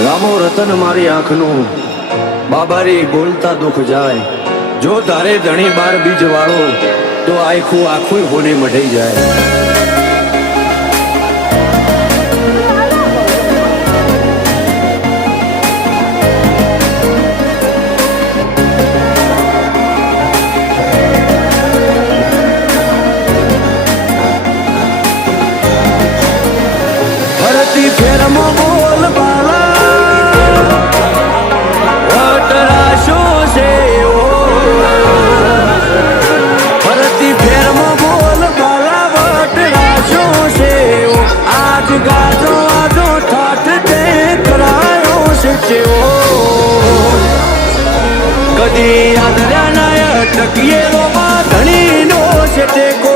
રામો રતન મારી આંખનું બાબારી બોલતા દુઃખ જાય જો તારે ધણી બાર બીજ વાળો તો આખું આખું હોને મઢાઈ જાય ફરતી ફેરમાં બોલ બાલા વટરાશો છે ફરતી ફેરમાં બોલ બાલા વટરાશો છે આજ ગાજો આજો ઠાઠ તે કરાયો છે ચેવો કદી આદર્યા નાય ટકીએ રોમાં ધણી નો છે ટેકો